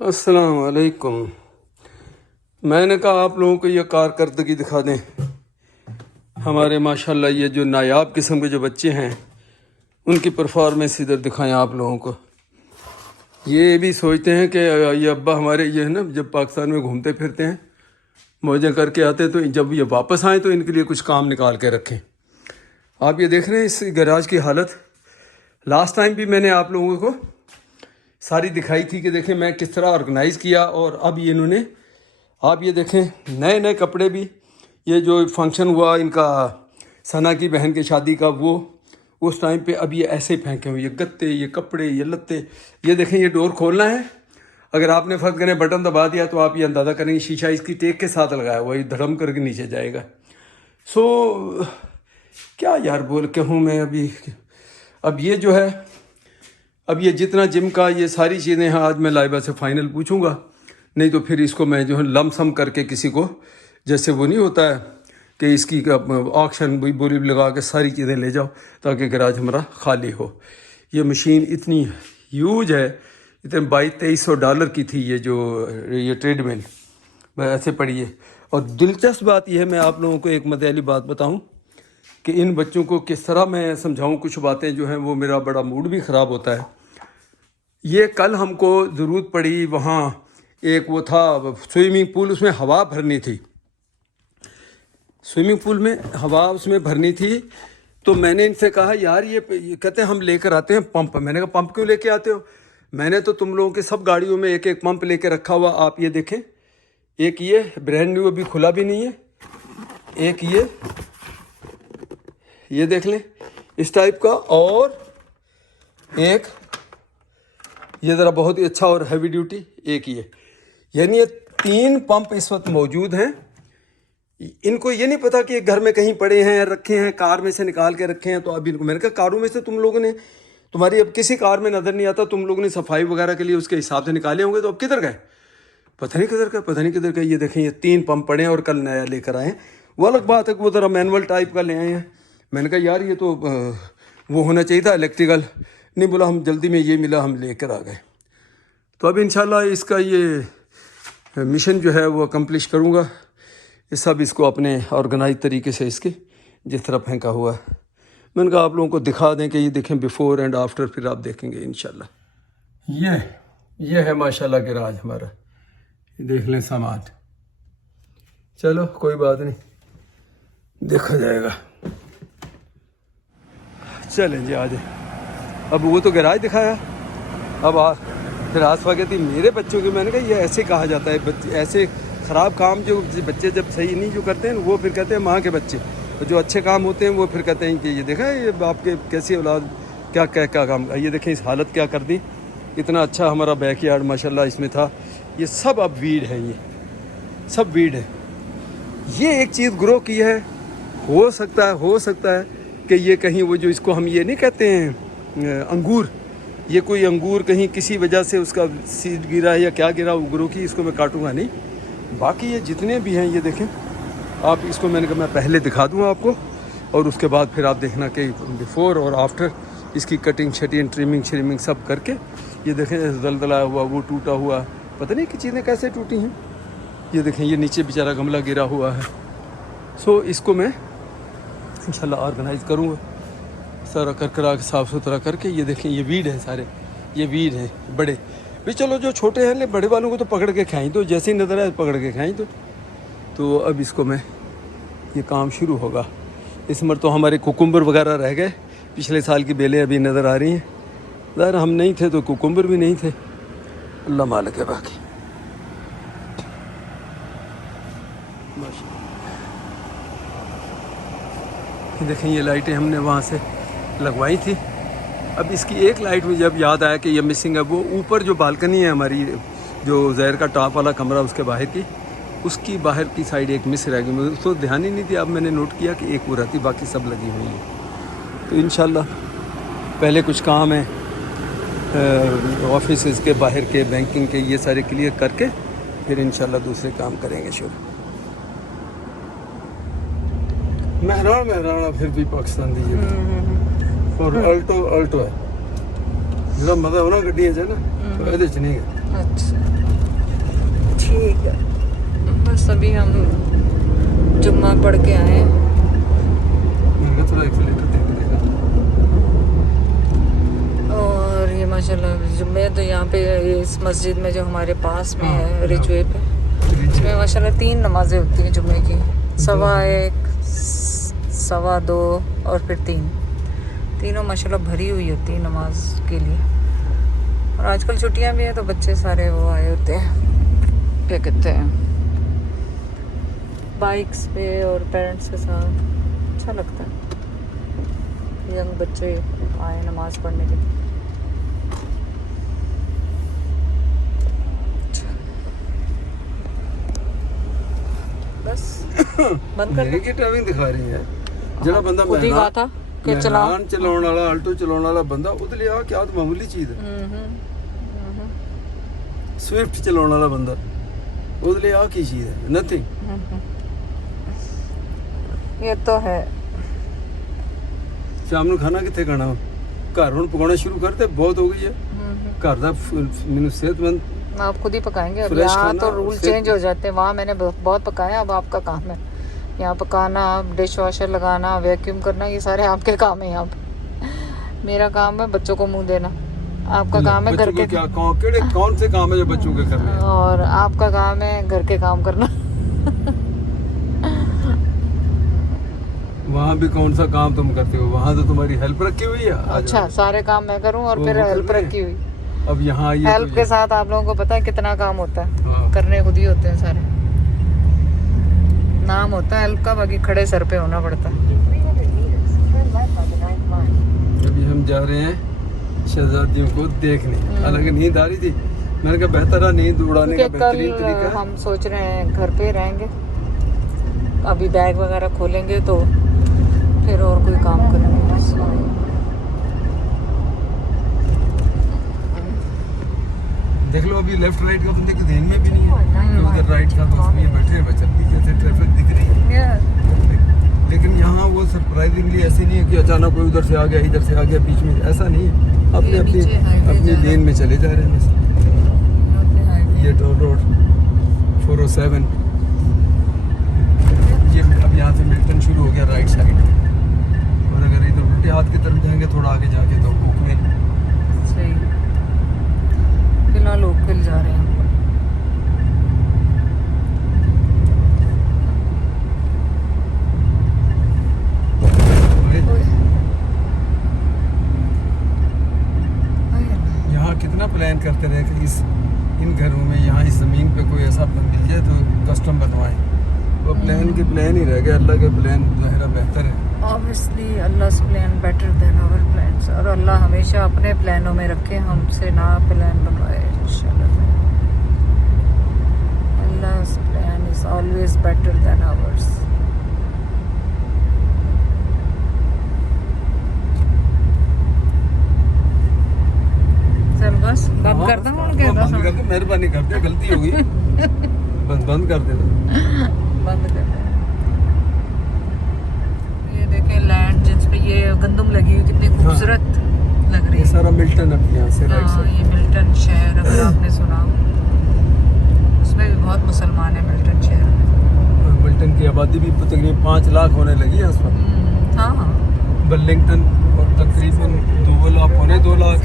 अस्सलाम वालेकुम। मैंने कहा आप लोगों को ये कारकर्दगी दिखा दें। हमारे माशाल्लाह ये जो नायाब किस्म के जो बच्चे हैं उनकी परफॉर्मेंस इधर दिखाएं आप लोगों को। ये भी सोचते हैं कि ये अब्बा हमारे ये है ना, जब पाकिस्तान में घूमते फिरते हैं मौजें करके आते तो जब ये वापस आएँ तो इनके लिए कुछ काम निकाल के रखें। आप ये देख रहे हैं इस गैराज की हालत। लास्ट टाइम भी मैंने आप लोगों को सारी दिखाई थी कि देखें मैं किस तरह ऑर्गेनाइज़ किया, और अब ये इन्होंने आप ये देखें नए नए कपड़े भी, ये जो फंक्शन हुआ इनका सना की बहन की शादी का, वो उस टाइम पे अब ये ऐसे ही फेंके हुए, ये गत्ते, ये कपड़े, ये लत्ते। ये देखें ये डोर खोलना है, अगर आपने फर्ज करें बटन दबा दिया तो आप ये अंदाज़ा करेंगे शीशा इसकी टेक के साथ लगाया हुआ, ये धड़म करके नीचे जाएगा। सो क्या यार बोल के हूँ मैं अभी। अब ये जो है, अब ये जितना जिम का ये सारी चीज़ें हैं आज मैं लाइबा से फ़ाइनल पूछूंगा, नहीं तो फिर इसको मैं जो है लमसम करके किसी को, जैसे वो नहीं होता है कि इसकी ऑक्शन बोली लगा के सारी चीज़ें ले जाओ ताकि गैराज हमारा खाली हो। ये मशीन इतनी ह्यूज है, इतने $2200 की थी ये जो ये ट्रेडमिल, ऐसे पड़ी है। और दिलचस्प बात यह है, मैं आप लोगों को एक मज़े बात बताऊँ कि इन बच्चों को किस तरह मैं समझाऊं, कुछ बातें जो हैं वो मेरा बड़ा मूड भी ख़राब होता है। ये कल हमको ज़रूरत पड़ी, वहाँ एक वो था स्विमिंग पूल, उसमें हवा भरनी थी, स्विमिंग पूल में हवा उसमें भरनी थी। तो मैंने इनसे कहा यार ये कहते हैं हम लेकर आते हैं पंप। मैंने कहा पंप क्यों लेके आते हो? मैंने तो तुम लोगों के सब गाड़ियों में एक एक पंप लेके रखा हुआ। आप ये देखें, एक ये ब्रांड न्यू अभी खुला भी नहीं है, एक ये देख लें इस टाइप का, और एक ये ज़रा बहुत ही अच्छा और हैवी ड्यूटी एक ये, यानी ये 3 पंप इस वक्त मौजूद हैं। इनको ये नहीं पता कि एक घर में कहीं पड़े हैं, रखे हैं, कार में से निकाल के रखे हैं। तो अब इनको मैंने कहा कारों में से तुम लोगों ने, तुम्हारी अब किसी कार में नज़र नहीं आता, तुम लोगों ने सफाई वगैरह के लिए उसके हिसाब से निकाले होंगे, तो अब किधर गए? पता नहीं किधर गए। ये देखें ये 3 पंप पड़े हैं और कल नया लेकर आए हैं। वो अलग बात है कि वो ज़रा मैनुअल टाइप का ले आए हैं। मैंने कहा यार ये तो वो होना चाहिए था इलेक्ट्रिकल, नहीं बोला हम जल्दी में ये मिला हम लेकर आ गए। तो अब इंशाल्लाह इसका ये मिशन जो है वो अकम्प्लिश करूँगा। ये सब इसको अपने ऑर्गेनाइज तरीके से इसके जिस तरह फेंका हुआ है, मैंने कहा आप लोगों को दिखा दें कि ये देखें बिफ़ोर एंड आफ्टर, फिर आप देखेंगे इंशाल्लाह। ये है माशाल्लाह गैराज हमारा, देख लें सामान। चलो कोई बात नहीं, देखा जाएगा। चलें जी आज। अब वो तो गैराज दिखाया, अब फिर आसफा कहती मेरे बच्चों के। मैंने कहा ये ऐसे कहा जाता है, बच्चे ऐसे ख़राब काम जो बच्चे जब सही नहीं जो करते हैं वो फिर कहते हैं माँ के बच्चे, जो अच्छे काम होते हैं वो फिर कहते हैं कि ये देखा है ये आपके कैसी औलाद क्या काम। ये देखें इस हालत क्या कर दी। इतना अच्छा हमारा बैकयार्ड माशाल्लाह इसमें था, ये सब अब वीड है, ये सब वीड है। ये एक चीज़ ग्रो की है, हो सकता है कि ये कहीं वो जो इसको हम ये नहीं कहते हैं अंगूर, ये कोई अंगूर कहीं किसी वजह से उसका सीड गिरा है या क्या गिरा वो ग्रो की, इसको मैं काटूंगा नहीं। बाकी ये जितने भी हैं ये देखें आप, इसको मैंने कहा मैं पहले दिखा दूंगा आपको, और उसके बाद फिर आप देखना कि बिफ़ोर और आफ्टर इसकी कटिंग शटिंग ट्रिमिंग सब करके। ये देखें दलदला हुआ, वो टूटा हुआ, पता नहीं कि चीज़ें कैसे टूटी हैं। ये देखें ये नीचे बेचारा गमला गिरा हुआ है। सो इसको मैं इंशाल्लाह ऑर्गेनाइज़ करूँगा सारा करा के साफ़ सुथरा करके। ये देखें ये वीड है सारे, ये वीड है बड़े भी। चलो जो छोटे हैं ले, बड़े वालों को तो पकड़ के खाएं, तो जैसे ही नज़र आए पकड़ के खाएं। तो अब इसको मैं ये काम शुरू होगा। इस मर तो हमारे कुकुम्बर वगैरह रह गए, पिछले साल की बेलें अभी नज़र आ रही हैं। ज़ाहिर हम नहीं थे तो कुकुम्बर भी नहीं थे, अल्लाह मालिक है। बाकी देखें ये लाइटें हमने वहाँ से लगवाई थी। अब इसकी एक लाइट में जब याद आया कि ये मिसिंग है, वो ऊपर जो बालकनी है हमारी, जो ज़हर का टॉप वाला कमरा उसके बाहर की, उसकी बाहर की साइड एक मिस रह गई। मुझे तो ध्यान ही नहीं थी, अब मैंने नोट किया कि एक वो रहती, बाकी सब लगी हुई है। तो इंशाल्लाह पहले कुछ काम है ऑफिस के बाहर के, बैंकिंग के, ये सारे क्लियर करके फिर इंशाल्लाह दूसरे काम करेंगे शुरू। मेहराना फिर भी पाकिस्तान दीजिए, और अल्टो है जो मज़ा होना गड्डियां च ना, तो ये नहीं है। अच्छा बस अभी हम जुम्मा पढ़ के आए हैं। थोड़ा एक्सीलेटर दे देगा। और ये माशाल्लाह जुम्मे तो यहाँ पे इस मस्जिद में जो हमारे पास में है रिजवे पे, इसमें माशाल्लाह 3 नमाजें होती हैं जुम्मे की, 1:15, 2:15 और फिर 3, तीनों माशाल्लाह भरी हुई होती है नमाज के लिए। और आजकल छुट्टियां भी हैं तो बच्चे सारे वो आए होते हैं, क्या कहते हैं, बाइक्स पे और पेरेंट्स के साथ। अच्छा लगता है, यंग बच्चे आए नमाज पढ़ने के लिए। बस बंद कर मेरी की ड्राइविंग दिखा रही है। जरा बंदा खुद ही कहा था कि चलाओ, चलाने वाला, अल्टो चलाने वाला बंदा उधर लिया क्या तो मामूली चीज है। स्विफ्ट चलाने वाला बंदा उधर लिया की चीज है, नथिंग। ये तो है। शाम ਨੂੰ ਖਾਣਾ ਕਿੱਥੇ ਖਾਣਾ, ਘਰ ਹੁਣ ਪਕਾਉਣਾ ਸ਼ੁਰੂ ਕਰਤੇ, बहुत हो गई है घर ਦਾ ਮੈਨੂੰ सेहतमंद। आप खुद ही पकाएंगे अब, यहाँ तो रूल चेंज हो जाते हैं। वहाँ मैंने बहुत पकाया, अब आपका काम है यहाँ पकाना, डिश वॉशर लगाना, वैक्यूम करना, ये सारे आपके काम है यहाँ पे। मेरा काम है बच्चों को मुंह देना, आपका काम है घर के क्या कौन से काम है जो बच्चों के करने हैं? और आपका काम है घर के काम करना। वहाँ भी कौन सा काम तुम करते हो, वहाँ तो तुम्हारी हेल्प रखी हुई है। अच्छा, सारे काम मैं करूँ और फिर हेल्प रखी हुई। अब यहाँ ये हेल्प के साथ आप लोगों को पता है कितना काम होता है, हाँ। करने खुद ही होते हैं सारे। नाम होता है हेल्प का, बाकी खड़े सर पे होना पड़ता है। अभी हम जा रहे हैं शहजादियों को देखने। हालांकि नींद आ रही थी, मैंने कहा बेहतर है नींद उड़ाने का बेहतरीन तरीका है। हम सोच रहे हैं घर पे रहेंगे, अभी बैग वगैरह खोलेंगे तो फिर और कोई काम करेंगे। देख लो अभी लेफ्ट राइट का बंदे के ध्यान में भी नहीं है, उधर राइट का तो उसमें बैठे हैं, बचल भी जैसे ट्रैफिक दिख रही है। लेकिन यहाँ वो सरप्राइजिंगली ऐसे नहीं है कि अचानक कोई उधर से आ गया इधर से आ गया, बीच में ऐसा नहीं है। अपने अपनी लेन में चले जा रहे हैं बस। ये टोल रोड 407, ये अब यहाँ से मिल्टन शुरू हो गया राइट साइड। और अगर इधर उल्टे हाथ की तरफ जाएंगे थोड़ा आगे जाके तो ओकविल। सही, फिलहाल ओकविल जा रहे हैं। यहाँ कितना प्लान करते रहे कि इन घरों में यहाँ इस ज़मीन पे कोई ऐसा मिल जाए तो कस्टम बनवाएं। वो प्लान के प्लान ही रह गए, अल्लाह के प्लान ज़ाहिर बेहतर है। Obviously Allah's plan better than our plans, और अल्लाह हमेशा अपने प्लानों में रखे, हमसे ना प्लान बनवाए इंशाल्लाह। Allah's plan is always better than ours. चल बस बंद कर दो, और क्या बंद कर दो, मेहरबानी कर दो, गलती हो गई। बंद कर दे, बंद कर दो। ये देखें लैंड जिस पे ये गंदम लगी हुई कितनी खूबसूरत लग रही ये है। सारा मिल्टन अब यहाँ से राइट हाँ, साइड। ये मिल्टन शहर अगर आपने सुना, उसमें भी बहुत मुसलमान है मिल्टन शहर में। मिल्टन की आबादी भी तकरीबन 5 लाख होने लगी है इस वक्त। हाँ हाँ, बर्लिंगटन और तकरीबन 2 लाख, पौने 2 लाख।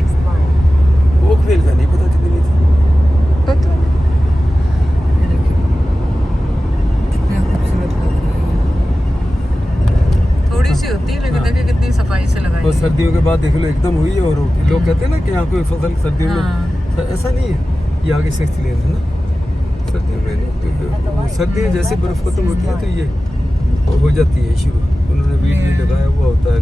ओकविल का नहीं पता कितनी थी। पता नहीं। ये देखिए, कितनी खूबसूरत लग रही है। थोड़ी सी होती है लेकिन देखिए कितनी सफाई से लगाई और है। सर्दियों के बाद देख लो एकदम हुई है। और लोग कहते हैं ना कि यहाँ कोई फसल सर्दियों में, ऐसा नहीं है। ये आगे 6 लेन है ना, सर्दियों में नहीं, सर्दियाँ जैसे बर्फ खत्म होती है तो ये हो जाती है शुरू। उन्होंने वीडियो लगाया हुआ होता है।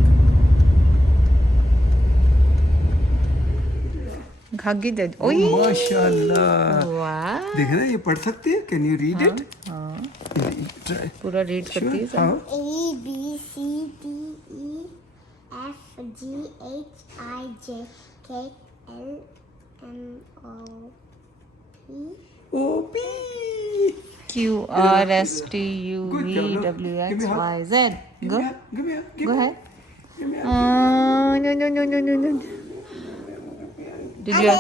घागी दे माशाल्लाह, वाह, देख रहे हैं ये पढ़ सकती है। Can you read it? पूरा रीड करती है सब। A B C D E F G H I J K L M O P O P Q R S T U V W X Y Z. Go. Give me a, Go ahead. No. Did you?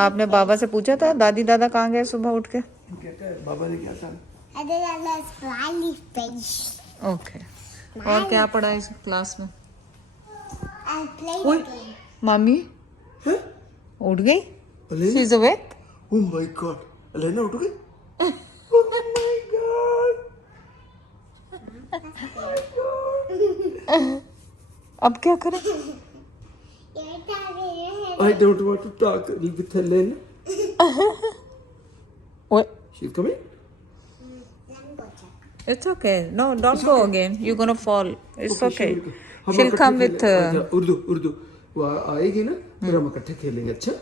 आपने बाबा से पूछा था दादी दादा कहाँ गए सुबह उठ के? कहता है बाबा ने क्या कहा? And then I love smiley face. Okay और क्या पढ़ा इस क्लास में? I played ओए the game. मम्मी हैं? उठ गई? Alena? She is awake? Oh my God! Alena उठ गई? Oh my God! अब क्या करें? You're tired. I don't want to talk with Helena. ओए She's coming. Let me go check. It's okay no don't go again you gonna fall it's okay हम शील इकट्ठे come with खेलें- अच्छा, उर्दू वो आएगी ना फिर हम इकट्ठे खेलेंगे। अच्छा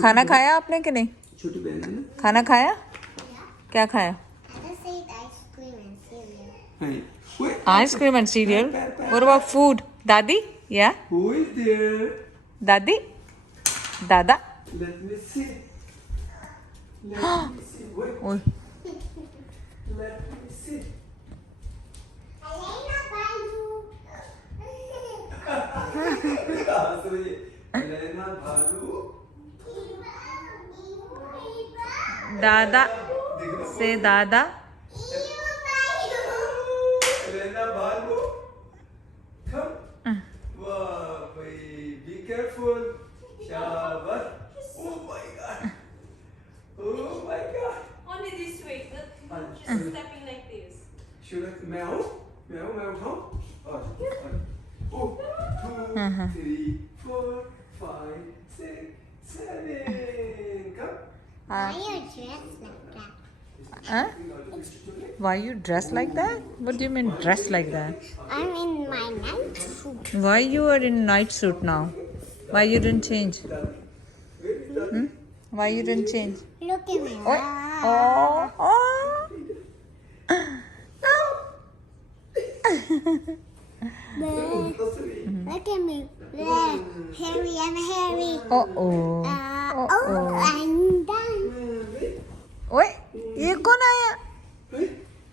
खाना खाया आपने कि नहीं? छोटी बहन है ना। खाना खाया? क्या खाया? I just ate ice cream and cereal. Hey, wait, ice cream and serial what about food? दादी या who is there? दादी दादा Let me see. Let me see. Wait, ओए let me see. Elena, bye you. हंस रही है। Helena भालू। दादा से दादा Helena भालू। Come. Wow, be careful. Shabash. Oh my God. Oh my God. Only this way. Just stepping like this. Should I meow? Meow, meow, meow? Oh, 2, 3, 4, 5, 6, 7. Come. Why are you dressed like that? Huh? Why you dress like that? What do you mean dress like that? I'm in my night suit. Why you are in night suit now? Why you didn't change? Why you didn't change? Look at me. Oh, oh. Look at me. Harry, I'm Harry. Oh. I'm done. ओए ये कौन आया?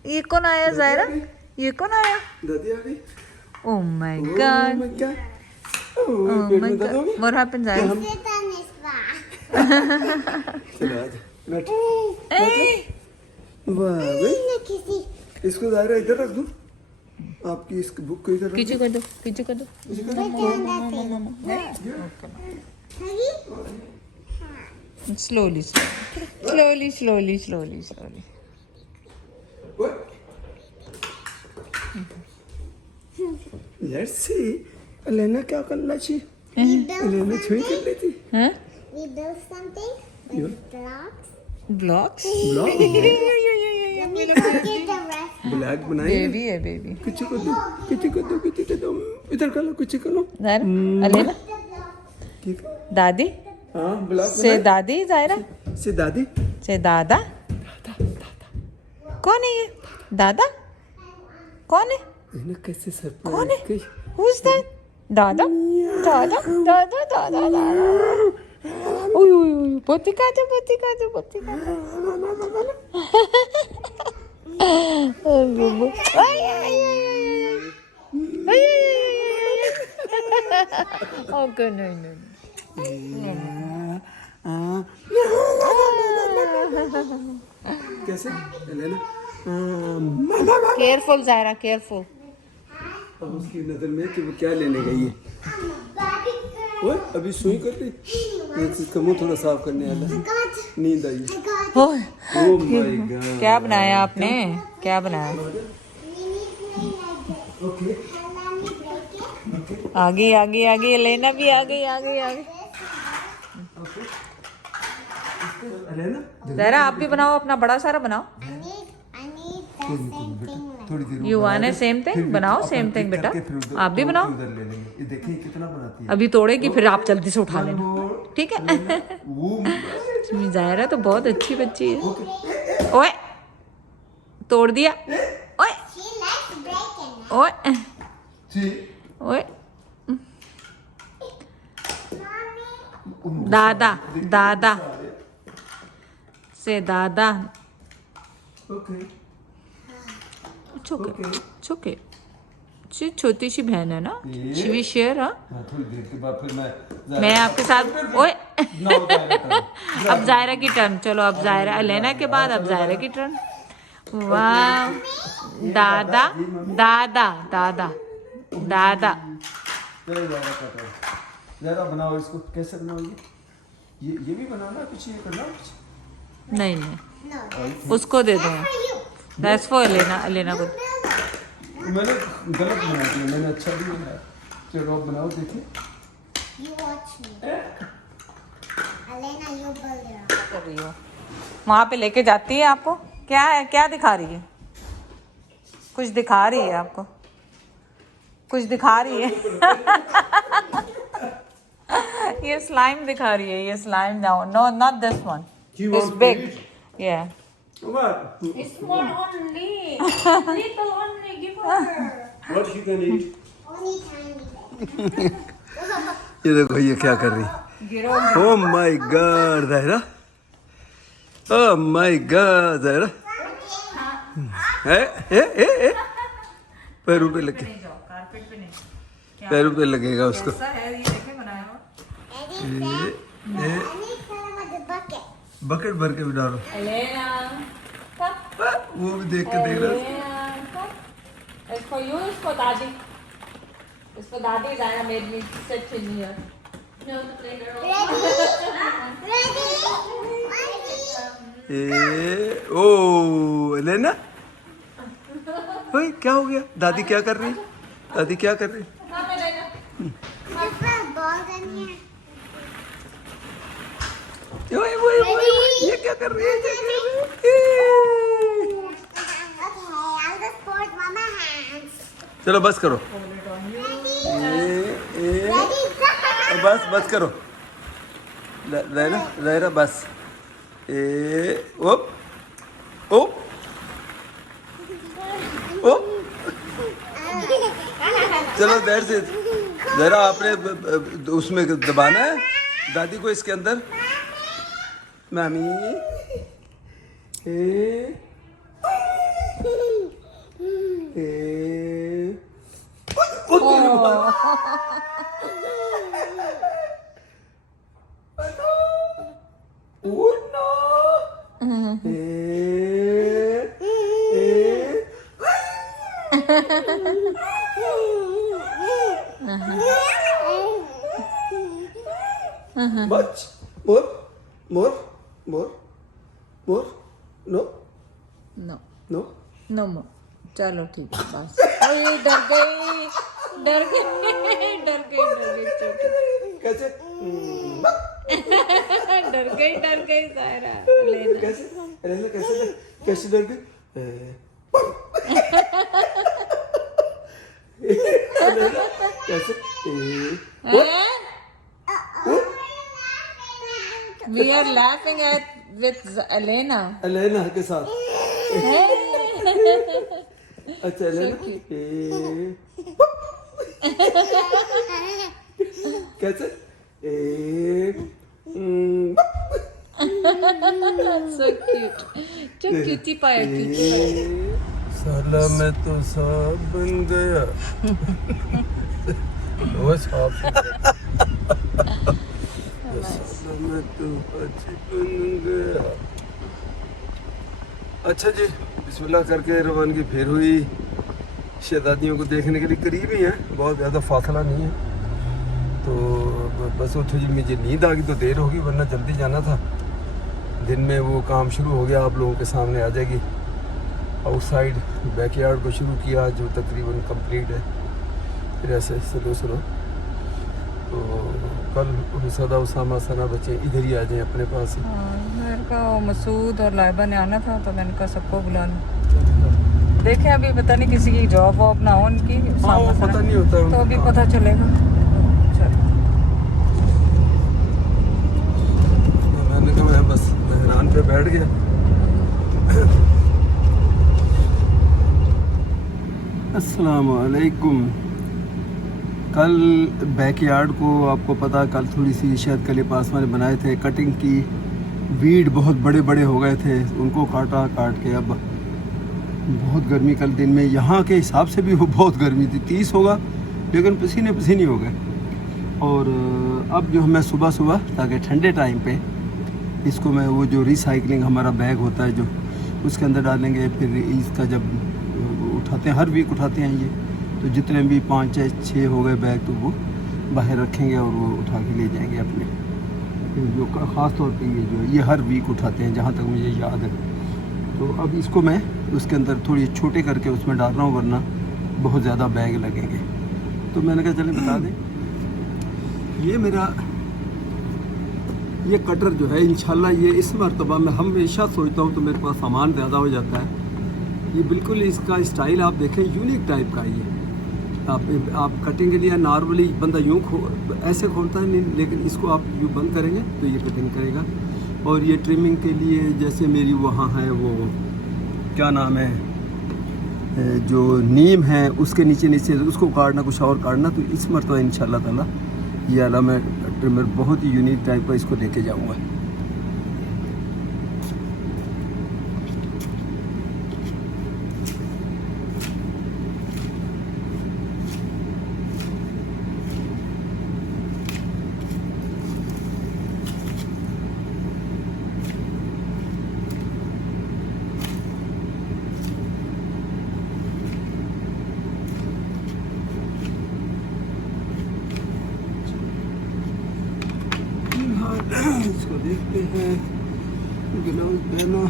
ये कौन आया ज़ायरा? ये कौन आया? दादी आ गई। Oh my Oh God. my God. Oh, Oh pet my में दर्द हो God. गई? What happened Zaira? Sit on this bar. चलो आ जा। बैठ। Hey. वाह बे। Look at this. इसको ज़ाहिरा इधर रख दूँ। आपकी इस बुक को इधर रख पीछे कर दो पीछे कर दो Put down that thing. Harry? slowly slowly What? Let's see. Elena क्या कर रही थी? We built Elena छुई कर something. रही थी। हाँ We built something with blocks. Blocks blog Let me go get the rest. Black बनाएंगे। बेबी है बेबी कुछ को दो इधर कर लो कुछ कर लो। ज़ायरा अलेना ठीक है। दादी हाँ ब्लॉग से दादी ज़ायरा से दादी। से दादा कौन है ये दादा कौन है इन्हें कैसे सरप्राइज कौन है की? who's that दादा दादा दादा दादा दादा ओय ओय ओय पोती काटे ओके नहीं कैसे एलेना? केयरफुल ज़ायरा केयरफुल अब उसकी नजर में कि वो क्या लेने गई है। ओए अभी सुई कर ली। ये इसका मुंह थोड़ा साफ करने आया। नींद आई। ओह माय गॉड। क्या बनाया आपने क्या बनाया ओके आगे लेना भी आ गई एलेना ज़रा आप भी बनाओ अपना बड़ा सारा बनाओ I need the same thing. थोड़ी देर You want a same thing? बनाओ same thing बेटा आप भी बनाओ उधर ले लेंगे। ये देखिए कितना बनाती है। अभी तोड़ेगी फिर आप जल्दी से उठा लेना ठीक है वो ज़ायरा तो बहुत अच्छी बच्ची है ओए तोड़ दिया ओए She likes breaking it. ओए जी ओए Mommy. दादा से दादा ओके छोके छोटी सी बहन है ना ये? शी वी शेयर हाँ थोड़ी देर के बाद फिर मैं मैं आपके साथ ओए नाउ जायरा टर्न। अब जायरा की टर्न। चलो अब जायरा, अलेना के बाद अब जायरा की टर्न। वाह, दादा दादा दादा दादा। चलो जायरा का टर्न। जायरा बनाओ इसको, कैसे बनाओगे? ये भी बनाना, कुछ ये करना कुछ। नहीं नहीं, उसको दे दो। दैट्स फॉर अलेना, अलेना को। मैंने गलत बना दिया, मैंने अच्छा भी बनाया। चलो आप बनाओ, देखिए। You watch me. Elena, you build it. कर रही हो वहां पे, लेके जाती है आपको? क्या है, क्या दिखा रही है? कुछ दिखा रही है आपको, कुछ दिखा रही है। ये स्लाइम दिखा रही है, ये slime. No not this one, it's big. या It's small only. Little only. Give her. What you can eat? Only tiny bit. ये देखो ये क्या कर रही। Oh my god Zaira, oh my god Zaira. ए पैरों पे लगे, कारपेट पे नहीं, पैरों पे लगेगा उसको। ऐसा है ये, देखे बनाया हुआ। Eddie, fill him with the bucket. Bucket भर के भी डालो। Alena, come. वो भी देख के देख रहा। Elena, come. It's for you, it's for daddy. It's for daddy. Zaira made me sit in here. No, the playground. Ready? Oh Elena, ओए क्या हो गया? दादी क्या कर रही? दादी क्या कर रही? Come, Elena. Just put a ball in here. ओए ये क्या कर रही है? Okay, I'll just pour it on my hands. चलो बस करो। Ready? बस करो। जायरा बस। ओप ओप ओप। चलो देर से जरा आपने उसमें दबाना है दादी को, इसके अंदर। मामी Much more, more, more, more. No, No, no. no more. चलो ठीक है बस। ओए डर गई, डर गई, डर गई, डर गई छोटी। कैसे? डर गई जायरा। लेना कैसे? अरे कैसे? कैसे डर गई? कैसे? We are laughing at with Elena. Alena के साथ। अच्छा अलेना। कैसे? So cute. जो cutie pie, cutie pie. साला मैं तो सांप बन गया। वो सांप। साला मैं तो अच्छी बन गया। अच्छा जी, बिस्मिल्लाह करके रवानगी फिर हुई। शहजादियों को देखने के लिए करीब ही है, बहुत ज़्यादा फासला नहीं है। तो बस वो थोड़ी मुझे नींद आ गई तो देर होगी, वरना जल्दी जाना था। दिन में वो काम शुरू हो गया, आप लोगों के सामने आ जाएगी। आउटसाइड बैकयार्ड को शुरू किया जो तकरीबन कंप्लीट है। फिर ऐसे स्लो स्लो तो कल सदा उसामा सना बच्चे इधर ही आ जाएं अपने पास ही। मेरे को मसूद और लाइबा ने आना था तो मैंने कहा सबको बुला लूं। देखे अभी पता नहीं किसी की जॉब वॉब ना हो उनकी, हाँ वो पता नहीं होता तो अभी पता चलेगा। चलो मैंने कहा मैं बस मेहरान पे बैठ गया। अस्सलाम वालेकुम। कल बैकयार्ड को आपको पता, कल थोड़ी सी शायद कल पास मैंने बनाए थे कटिंग की, वीड बहुत बड़े बड़े हो गए थे, उनको काट के। अब बहुत गर्मी कल दिन में, यहाँ के हिसाब से भी वो बहुत गर्मी थी, 30 होगा, लेकिन पसीने हो गए। और अब जो मैं सुबह सुबह ताकि ठंडे टाइम पे इसको मैं वो जो रिसाइकलिंग हमारा बैग होता है जो उसके अंदर डालेंगे। फिर इसका जब उठाते हैं, हर वीक उठाते हैं ये, तो जितने भी 5 या 6 हो गए बैग तो वो बाहर रखेंगे और वो उठा के ले जाएंगे अपने जो ख़ास तौर पे ये हर वीक उठाते हैं जहाँ तक मुझे याद है। तो अब इसको मैं उसके अंदर थोड़ी छोटे करके उसमें डाल रहा हूँ, वरना बहुत ज़्यादा बैग लगेंगे। तो मैंने कहा चले बता दें, ये मेरा ये कटर जो है इंशाल्लाह ये इस मरतबा में हमेशा सोचता हूँ तो मेरे पास सामान ज़्यादा हो जाता है। ये बिल्कुल इसका स्टाइल आप देखें यूनिक टाइप का ये आप कटिंग के लिए नॉर्मली बंदा यूँ ऐसे खोलता है नहीं, लेकिन इसको आप यूँ बंद करेंगे तो ये कटिंग करेगा। और ये ट्रिमिंग के लिए जैसे मेरी वहाँ है वो क्या नाम है जो नीम है उसके नीचे उसको काटना कुछ और काटना, तो इस मरतबा इंशाल्लाह ताला ये वाला मैं ट्रिमर बहुत ही यूनिक टाइप का इसको लेके जाऊँगा। इसको देखते हैं, ग्लव्स पहनो।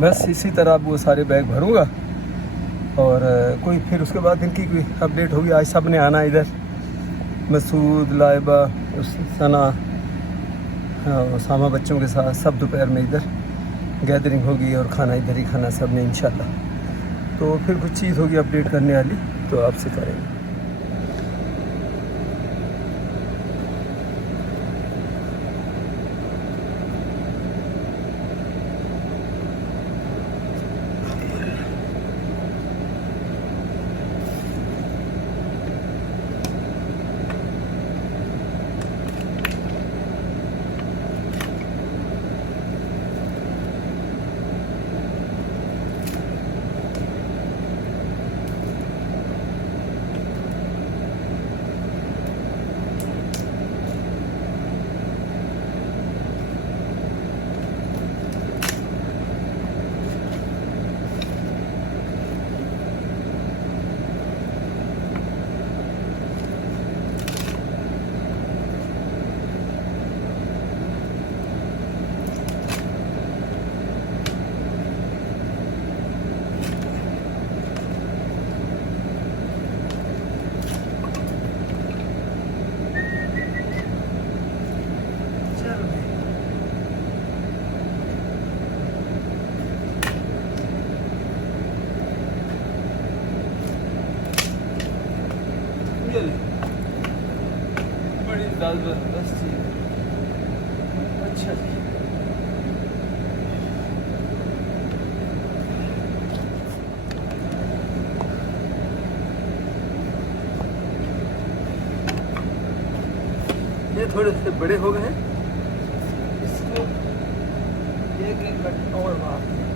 बस इसी तरह वो सारे बैग भरूँगा और कोई फिर उसके बाद इनकी कोई अपडेट होगी। आज सब ने आना इधर, मसूद, लाइबा, सना, उसामा बच्चों के साथ सब दोपहर में इधर गैदरिंग होगी और खाना इधर ही खाना सब ने इंशाल्लाह। तो फिर कुछ चीज़ होगी अपडेट करने वाली तो आपसे करेंगे। बड़ी ज़बरदस्त चीज़ है। अच्छा जी, ये थोड़े से बड़े हो गए हैं, इसको एक कट और मार